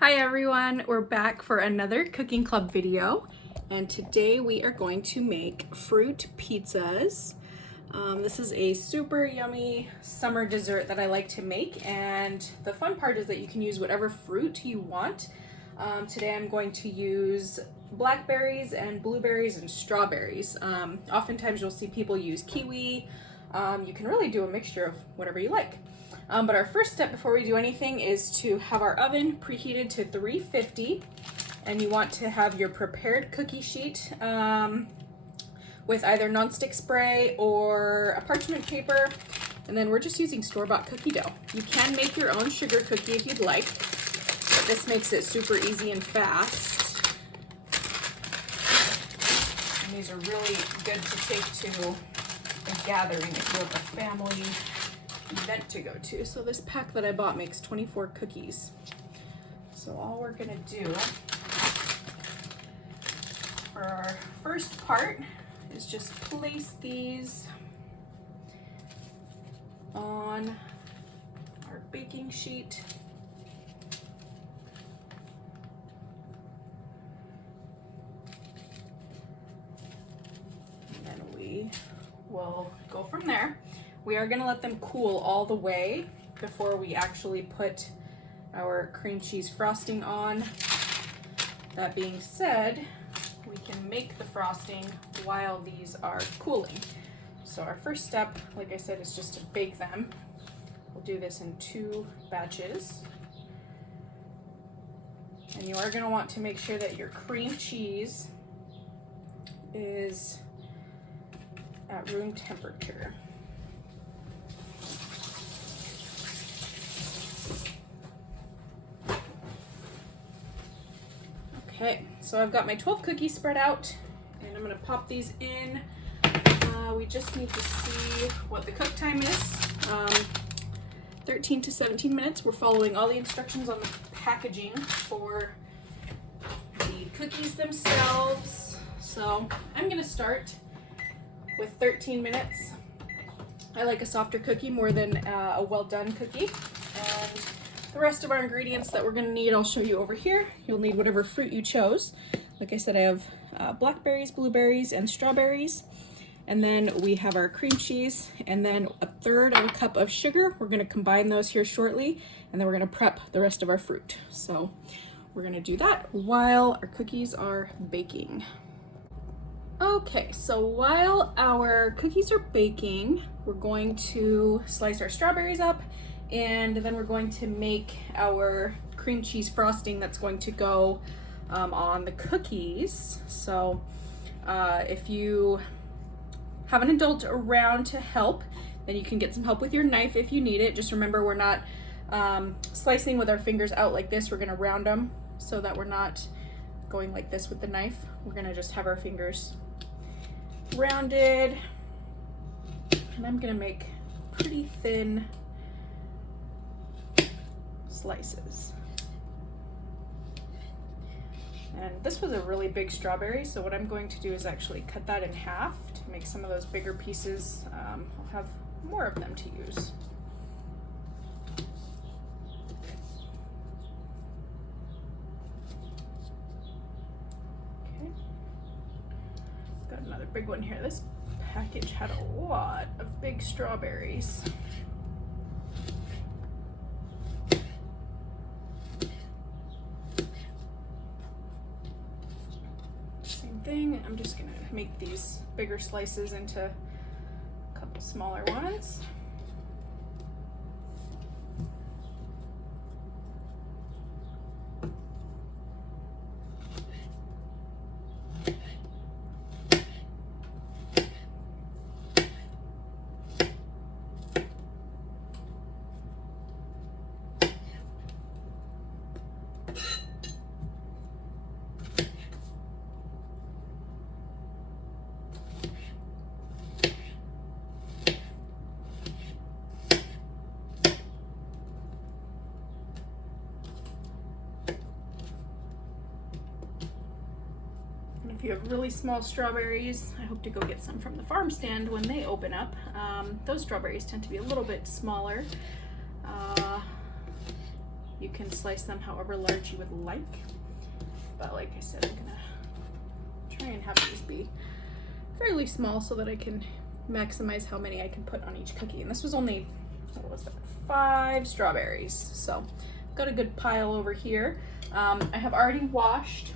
Hi everyone, we're back for another cooking club video, and today we are going to make fruit pizzas. This is a super yummy summer dessert that I like to make, and the fun part is that you can use whatever fruit you want. Today I'm going to use blackberries and blueberries and strawberries. Oftentimes you'll see people use kiwi. You can really do a mixture of whatever you like. But our first step before we do anything is to have our oven preheated to 350, and you want to have your prepared cookie sheet with either nonstick spray or a parchment paper, and then we're just using store-bought cookie dough. You can make your own sugar cookie if you'd like, but this makes it super easy and fast. And these are really good to take to a gathering if you have a family event to go to. So this pack that I bought makes 24 cookies. So all we're gonna do for our first part is just place these on our baking sheet. And then we will go from there. We are gonna let them cool all the way before we actually put our cream cheese frosting on. That being said, we can make the frosting while these are cooling. So our first step, like I said, is just to bake them. We'll do this in 2 batches. And you are gonna want to make sure that your cream cheese is at room temperature. Okay, so I've got my 12 cookies spread out, and I'm gonna pop these in. We just need to see what the cook time is. 13 to 17 minutes. We're following all the instructions on the packaging for the cookies themselves. So I'm gonna start with 13 minutes. I like a softer cookie more than a well done cookie. And the rest of our ingredients that we're gonna need, I'll show you over here. You'll need whatever fruit you chose. Like I said, I have blackberries, blueberries, and strawberries. And then we have our cream cheese, and then 1/3 of a cup of sugar. We're gonna combine those here shortly, and then we're gonna prep the rest of our fruit. So we're gonna do that while our cookies are baking. Okay, so while our cookies are baking, we're going to slice our strawberries up, and then we're going to make our cream cheese frosting that's going to go on the cookies. So if you have an adult around to help, then you can get some help with your knife if you need it. Just remember, we're not slicing with our fingers out like this. We're gonna round them so that we're not going like this with the knife. We're gonna just have our fingers rounded, and I'm gonna make pretty thin slices. And this was a really big strawberry, so what I'm going to do is actually cut that in half to make some of those bigger pieces. I'll have more of them to use. Okay, got another big one here. This package had a lot of big strawberries. Thing. I'm just gonna make these bigger slices into a couple smaller ones. If you have really small strawberries, I hope to go get some from the farm stand when they open up. Those strawberries tend to be a little bit smaller. You can slice them however large you would like. But like I said, I'm gonna try and have these be fairly small so that I can maximize how many I can put on each cookie. And this was only, what was that, 5 strawberries. So got a good pile over here. I have already washed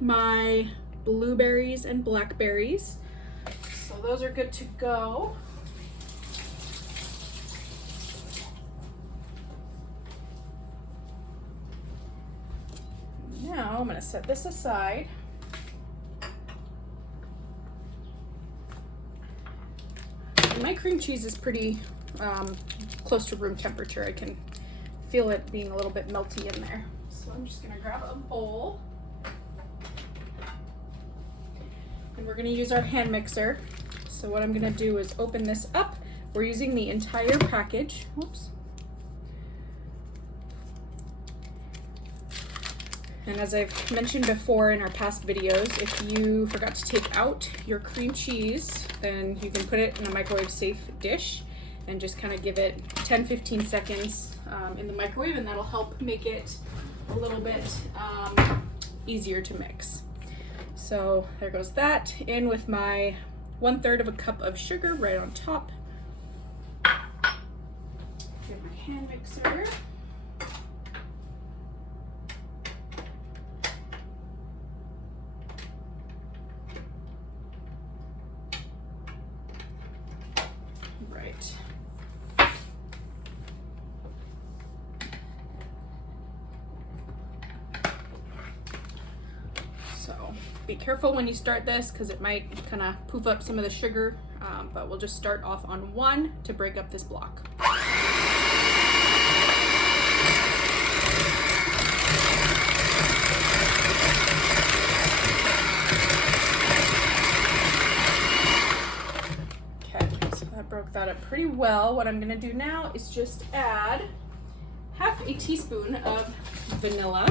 my blueberries and blackberries, so those are good to go. Now I'm going to set this aside. And my cream cheese is pretty close to room temperature. I can feel it being a little bit melty in there. So I'm just going to grab a bowl. And we're going to use our hand mixer. So what I'm going to do is open this up. We're using the entire package. Whoops. And as I've mentioned before in our past videos, if you forgot to take out your cream cheese, then you can put it in a microwave safe dish and just kind of give it 10-15 seconds in the microwave, and that'll help make it a little bit easier to mix. So there goes that, in with my 1/3 of a cup of sugar right on top. Get my hand mixer. Right. So be careful when you start this because it might kind of poof up some of the sugar, but we'll just start off on 1 to break up this block. Broke that up pretty well. What I'm going to do now is just add 1/2 teaspoon of vanilla.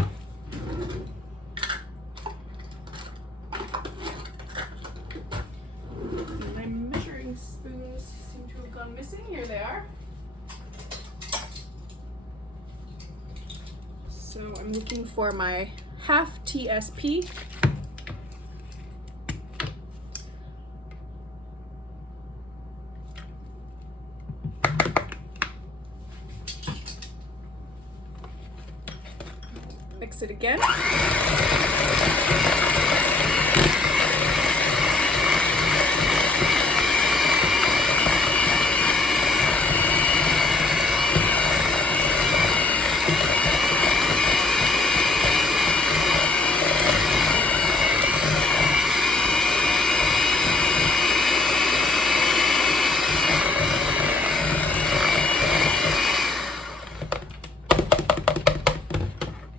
My measuring spoons seem to have gone missing. Here they are. So I'm looking for my 1/2 TSP. Mix it again.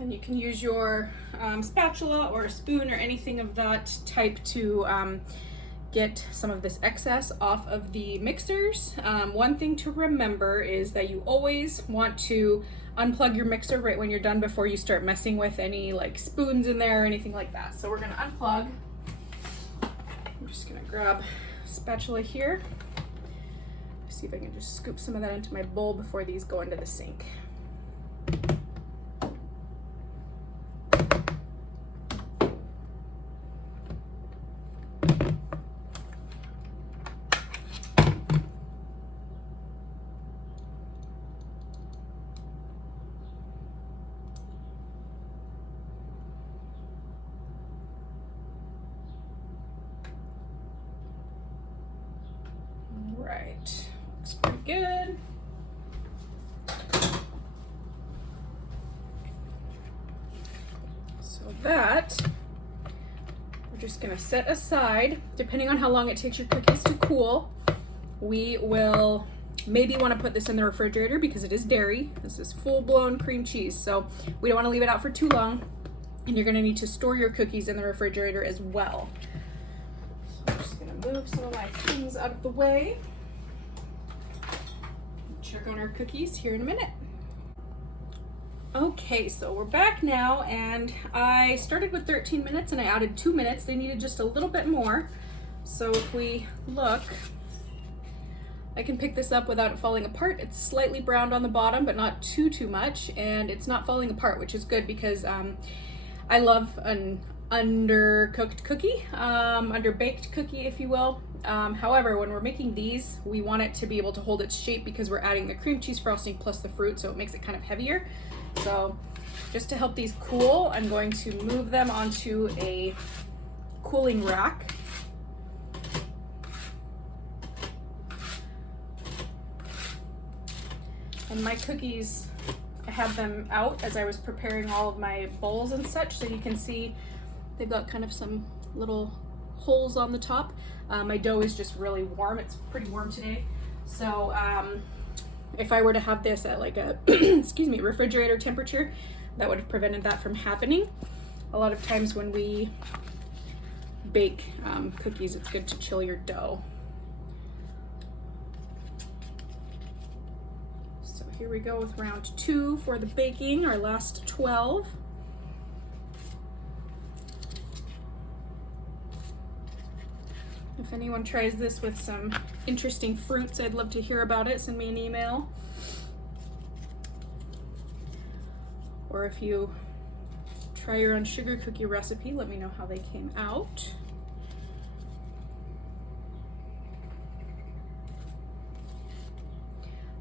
You can use your spatula or a spoon or anything of that type to get some of this excess off of the mixers. One thing to remember is that you always want to unplug your mixer right when you're done before you start messing with any like spoons in there or anything like that. So we're going to unplug. I'm just going to grab a spatula here. See if I can just scoop some of that into my bowl before these go into the sink. Right, looks pretty good. So that we're just gonna set aside. Depending on how long it takes your cookies to cool, we will maybe want to put this in the refrigerator because it is dairy. This is full-blown cream cheese, so we don't want to leave it out for too long, and you're gonna need to store your cookies in the refrigerator as well. So I'm just gonna move some of my things out of the way. Check on our cookies here in a minute. Okay, so we're back now, and I started with 13 minutes and I added 2 minutes. They needed just a little bit more. So if we look, I can pick this up without it falling apart. It's slightly browned on the bottom, but not too much, and it's not falling apart, which is good because I love an undercooked cookie, underbaked cookie, if you will. However, when we're making these, we want it to be able to hold its shape because we're adding the cream cheese frosting plus the fruit, so it makes it kind of heavier. So just to help these cool, I'm going to move them onto a cooling rack. And my cookies, I had them out as I was preparing all of my bowls and such, so you can see they've got kind of some little holes on the top. My dough is just really warm. It's pretty warm today. So if I were to have this at like a, excuse me, refrigerator temperature, that would have prevented that from happening. A lot of times when we bake cookies, it's good to chill your dough. So here we go with round 2 for the baking, our last 12. If anyone tries this with some interesting fruits, I'd love to hear about it. Send me an email. Or if you try your own sugar cookie recipe, let me know how they came out.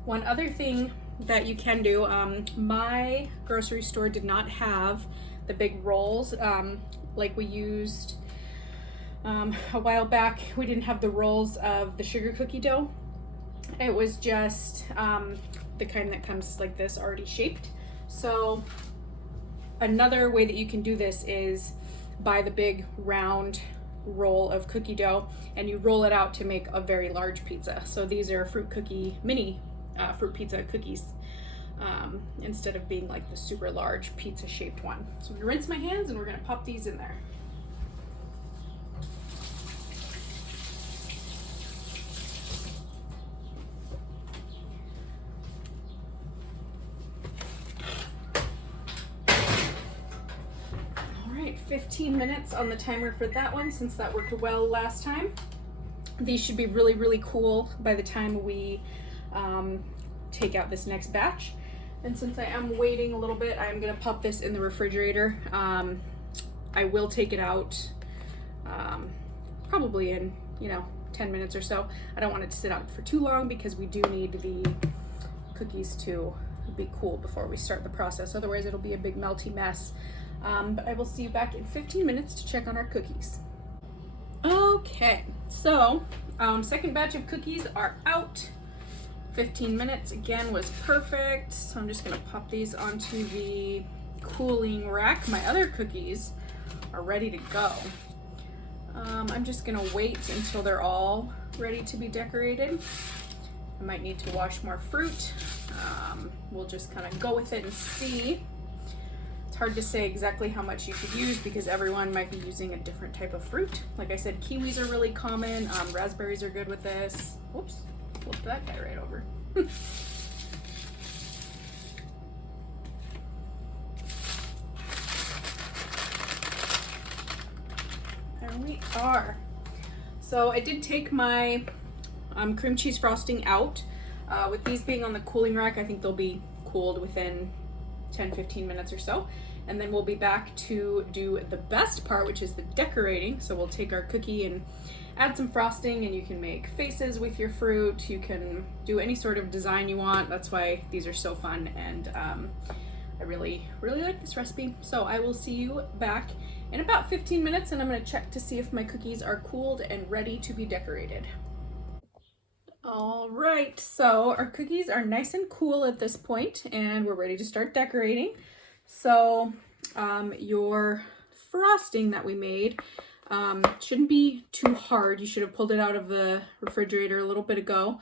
One other thing that you can do, my grocery store did not have the big rolls like we used a while back. We didn't have the rolls of the sugar cookie dough. It was just the kind that comes like this, already shaped. So another way that you can do this is buy the big round roll of cookie dough and you roll it out to make a very large pizza. So these are fruit cookie, mini fruit pizza cookies, instead of being like the super large pizza shaped one. So I'm gonna rinse my hands and we're gonna pop these in there. All right, 15 minutes on the timer for that one, since that worked well last time. These should be really, really cool by the time we take out this next batch. And since I am waiting a little bit, I'm gonna pop this in the refrigerator. I will take it out probably in 10 minutes or so. I don't want it to sit out for too long because we do need the cookies to be cool before we start the process. Otherwise it'll be a big melty mess. But I will see you back in 15 minutes to check on our cookies. Okay, so second batch of cookies are out. 15 minutes again was perfect. So I'm just gonna pop these onto the cooling rack. My other cookies are ready to go. I'm just gonna wait until they're all ready to be decorated. I might need to wash more fruit. We'll just kind of go with it and see. It's hard to say exactly how much you should use because everyone might be using a different type of fruit. Like I said, kiwis are really common. Raspberries are good with this. Whoops, flipped that guy right over. There we are. So I did take my cream cheese frosting out. With these being on the cooling rack, I think they'll be cooled within 10-15 minutes or so. And then we'll be back to do the best part, which is the decorating. So we'll take our cookie and add some frosting, and you can make faces with your fruit. You can do any sort of design you want. That's why these are so fun, and I really, really like this recipe. So I will see you back in about 15 minutes, and I'm gonna check to see if my cookies are cooled and ready to be decorated. All right, so our cookies are nice and cool at this point, and we're ready to start decorating. So your frosting that we made shouldn't be too hard. You should have pulled it out of the refrigerator a little bit ago.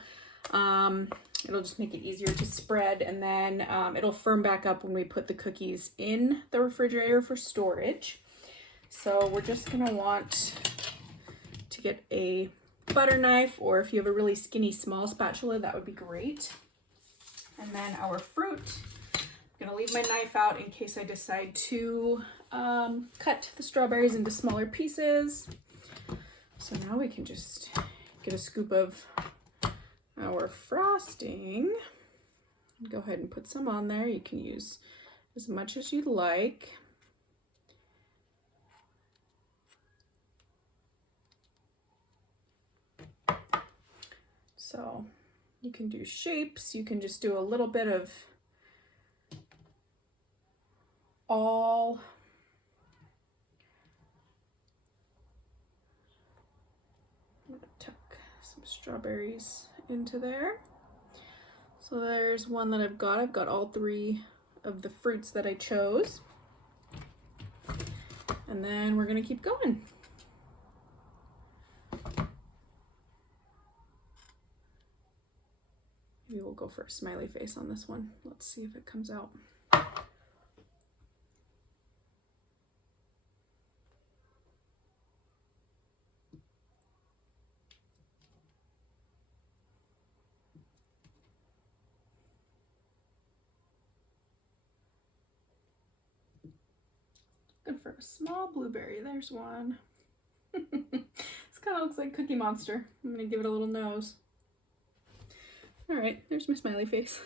It'll just make it easier to spread, and then it'll firm back up when we put the cookies in the refrigerator for storage. So we're just gonna want to get a butter knife, or if you have a really skinny small spatula, that would be great. And then our fruit, I'm gonna leave my knife out in case I decide to cut the strawberries into smaller pieces. So now we can just get a scoop of our frosting. Go ahead and put some on there. You can use as much as you'd like. So you can do shapes, you can just do a little bit of all. I'm gonna tuck some strawberries into there. So there's one that I've got all 3 of the fruits that I chose. And then we're gonna keep going. Maybe we'll go for a smiley face on this one. Let's see if it comes out. Good for a small blueberry. There's one. This kind of looks like Cookie Monster. I'm gonna give it a little nose. All right, there's my smiley face.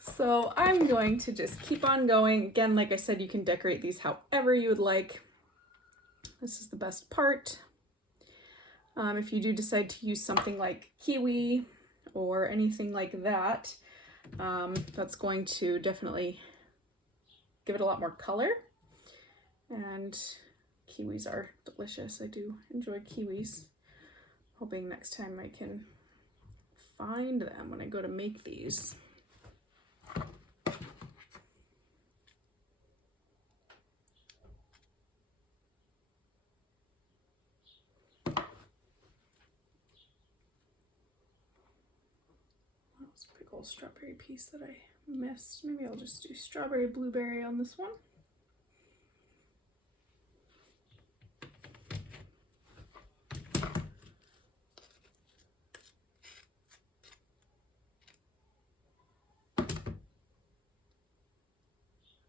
So I'm going to just keep on going. Again, like I said, you can decorate these however you would like. This is the best part. If you do decide to use something like kiwi or anything like that, that's going to definitely give it a lot more color. And kiwis are delicious. I do enjoy kiwis. Hoping next time I can find them when I go to make these. That's a big old strawberry piece that I missed. Maybe I'll just do strawberry blueberry on this one.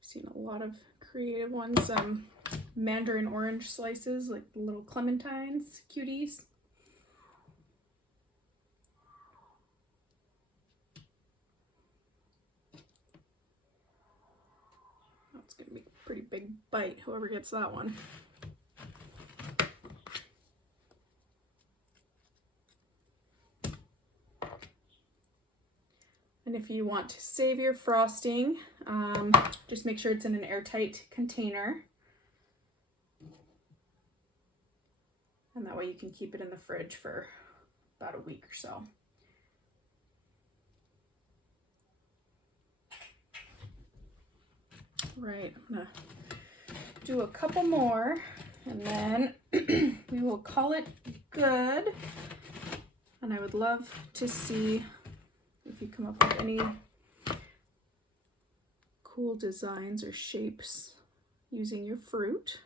Seen a lot of creative ones. Mandarin orange slices, like little clementines, cuties. That's gonna be a pretty big bite, whoever gets that one. And if you want to save your frosting, just make sure it's in an airtight container. And that way you can keep it in the fridge for about a week or so. Right, I'm gonna do a couple more and then we will call it good. And I would love to see if you come up with any cool designs or shapes using your fruit.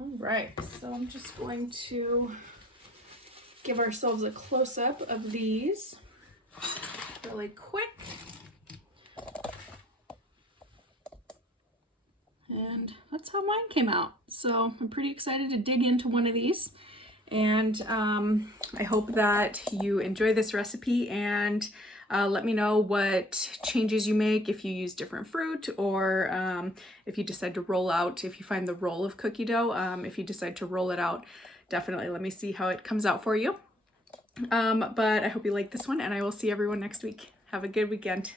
All right, so I'm just going to give ourselves a close-up of these really quick. And that's how mine came out. So I'm pretty excited to dig into one of these. And I hope that you enjoy this recipe and let me know what changes you make if you use different fruit or if you decide to roll out, if you find the roll of cookie dough, if you decide to roll it out, definitely let me see how it comes out for you. But I hope you like this one and I will see everyone next week. Have a good weekend.